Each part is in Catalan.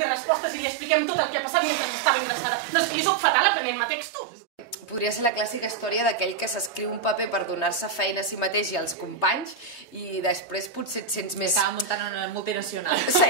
i respostes i li expliquem tot el que ha passat mentre estava ingressada. No, és que jo soc fatal aprenent-me textos. Podria ser la clàssica història d'aquell que s'escriu un paper per donar-se feina a si mateix i als companys i després potser et sents més... Estava muntant una multinacional. Sí,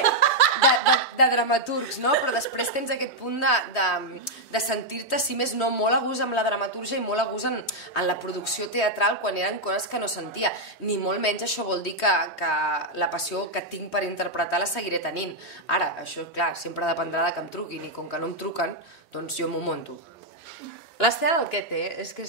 de dramaturgs, no? Però després tens aquest punt de sentir-te, si més no, molt a gust amb la dramatúrgia i molt a gust en la producció teatral quan eren coses que no sentia. Ni molt menys això vol dir que la passió que tinc per interpretar la seguiré tenint. Ara, això, clar, sempre dependrà de que em truquin i com que no em truquen, doncs jo m'ho munto. L'Estela el que té és que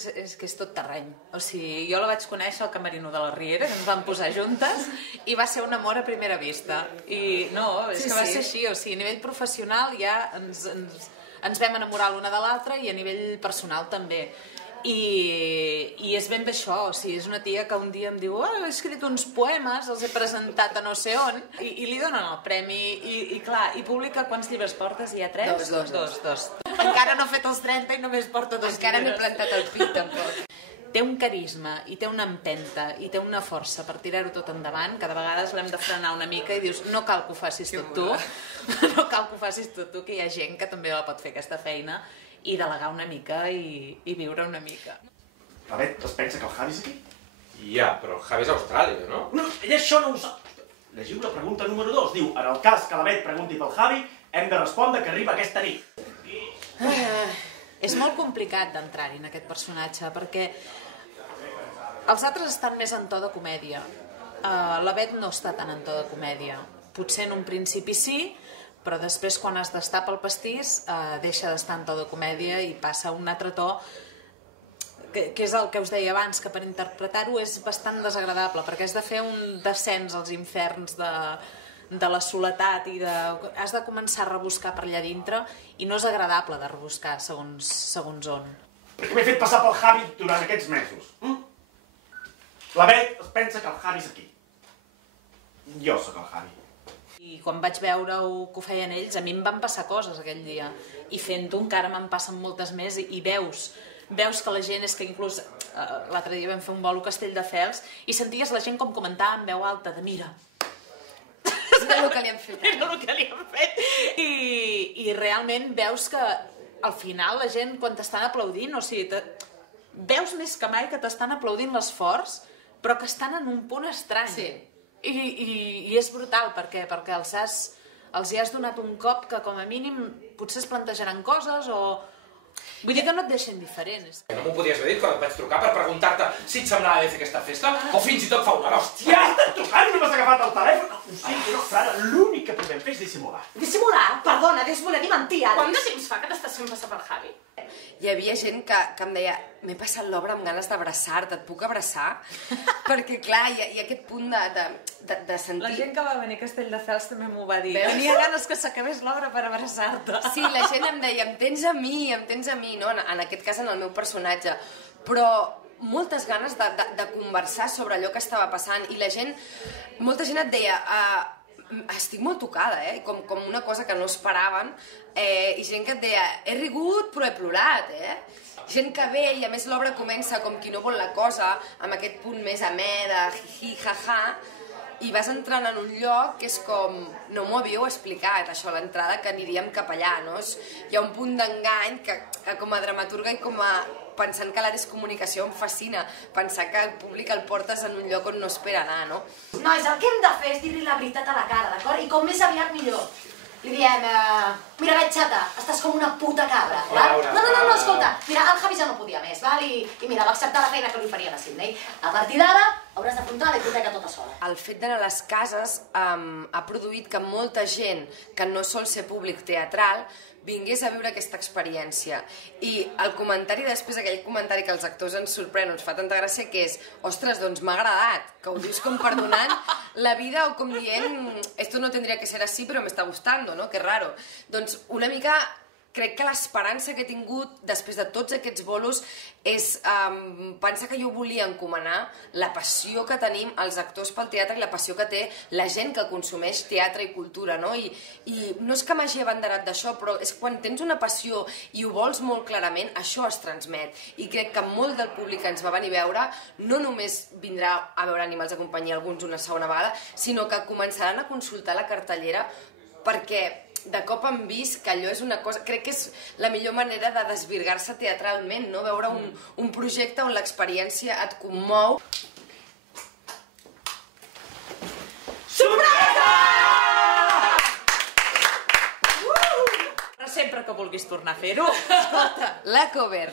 és tot terreny. O sigui, jo la vaig conèixer al Camerino de la Riera, que ens vam posar juntes, i va ser un amor a primera vista. I no, és que va ser així. O sigui, a nivell professional ja ens vam enamorar l'una de l'altra i a nivell personal també. I és ben bé això, o sigui, és una tia que un dia em diu he escrit uns poemes, els he presentat a no sé on, i li donen el premi, i clar, i publica quants llibres portes? Hi ha 3? Dos. Encara no he fet els 30 i només porto 2 llibres. Encara no he plantat el pit, tampoc. Té un carisma, i té una empenta, i té una força per tirar-ho tot endavant, que de vegades l'hem de frenar una mica i dius, no cal que ho facis tot tu, no cal que ho facis tot tu, que hi ha gent que també la pot fer aquesta feina, i delegar una mica i viure una mica. La Bet es pensa que el Javi és aquí? Ja, però el Javi és a Austràlia, no? No, ella això no ho sap. Llegiu la pregunta número 2. Diu, en el cas que la Bet pregunti pel Javi, hem de respondre que arriba aquesta nit. És molt complicat d'entrar-hi en aquest personatge, perquè els altres estan més en to de comèdia. La Bet no està tan en to de comèdia. Potser en un principi sí, però després quan es destapa el pastís deixa d'estar en to de comèdia i passa a un altre to, que és el que us deia abans, que per interpretar-ho és bastant desagradable, perquè has de fer un descens als inferns de la soledat i has de començar a rebuscar per allà dintre i no és agradable de rebuscar segons on. Per què m'he fet passar pel Javi durant aquests mesos? La Bet es pensa que el Javi és aquí. Jo sóc el Javi. I quan vaig veure que ho feien ells, a mi em van passar coses aquell dia. I fent-ho encara me'n passen moltes més i veus que la gent, és que inclús l'altre dia vam fer un bolo a Castelldefels i senties la gent com comentava en veu alta de mira el que li han fet. Mira el que li han fet. I realment veus que al final la gent quan t'estan aplaudint, o sigui, veus més que mai que t'estan aplaudint l'esforç, però que estan en un punt estrany. Sí. I és brutal, perquè els hi has donat un cop que com a mínim potser es plantejaran coses o... Vull dir que no et deixen indiferent. No m'ho podies haver dit quan et vaig trucar per preguntar-te si et semblava bé fer aquesta festa o fins i tot fa una hora. Hòstia, t'has trucat i no m'has agafat el telèfon? Ho sento, Clara, l'únic que podem fer és dissimular. Dissimular? Perdona, voler dir mentir ara. Quant de temps fa que t'estàs fent passar per Javi? Hi havia gent que em deia m'he passat l'obra amb ganes d'abraçar-te, et puc abraçar? Perquè, clar, hi ha aquest punt de sentir... La gent que va venir a Castelldefels també m'ho va dir. Tenia ganes que s'acabés l'obra per abraçar-te. Sí, la gent em deia, em tens a mi, no? En aquest cas, en el meu personatge. Però moltes ganes de conversar sobre allò que estava passant i la gent, molta gent et deia... estic molt tocada, com una cosa que no esperaven, i gent que et deia, he rigut però he plorat, gent que ve i a més l'obra comença com qui no vol la cosa, amb aquest punt més amè de jiji, jaja, i vas entrant en un lloc que és com, no m'ho havíeu explicat, això a l'entrada, que aniríem cap allà, no? Hi ha un punt d'engany que com a dramaturga i com a pensant que la descomunicació em fascina, pensar que el públic el portes en un lloc on no espera anar, no? Nois, el que hem de fer és dir-li la veritat a la cara, d'acord? I com més aviat millor. Li diem, mira, veig xata, estàs com una puta cabra, val? No, escolta, mira, el Javi ja no podia més, val? I mira, va acceptar la feina que li oferien a Sydney. A partir d'ara hauràs d'afrontar la hipoteca tota sola. El fet d'anar a les cases ha produït que molta gent que no sol ser públic teatral vingués a viure aquesta experiència. I el comentari després, aquell comentari que els actors ens sorprèn, ens fa tanta gràcia, que és, ostres, doncs m'ha agradat, que ho dius com perdonant la vida o com dient, esto no tendría que ser así, pero me está gustando, ¿no? Que raro. Doncs una mica... Crec que l'esperança que he tingut després de tots aquests bolos és pensar que jo volia encomanar la passió que tenim els actors pel teatre i la passió que té la gent que consumeix teatre i cultura, no? I no és que m'hagi abanderat d'això, però és quan tens una passió i ho vols molt clarament, això es transmet. I crec que molt del públic que ens va venir a veure no només vindrà a veure Animals de companyia alguns una segona vegada, sinó que començaran a consultar la cartellera perquè de cop han vist que allò és una cosa... Crec que és la millor manera de desvirgar-se teatralment, no? Veure un projecte on l'experiència et commou. Sorpresa! Sempre que vulguis tornar a fer-ho. Escolta, la cover.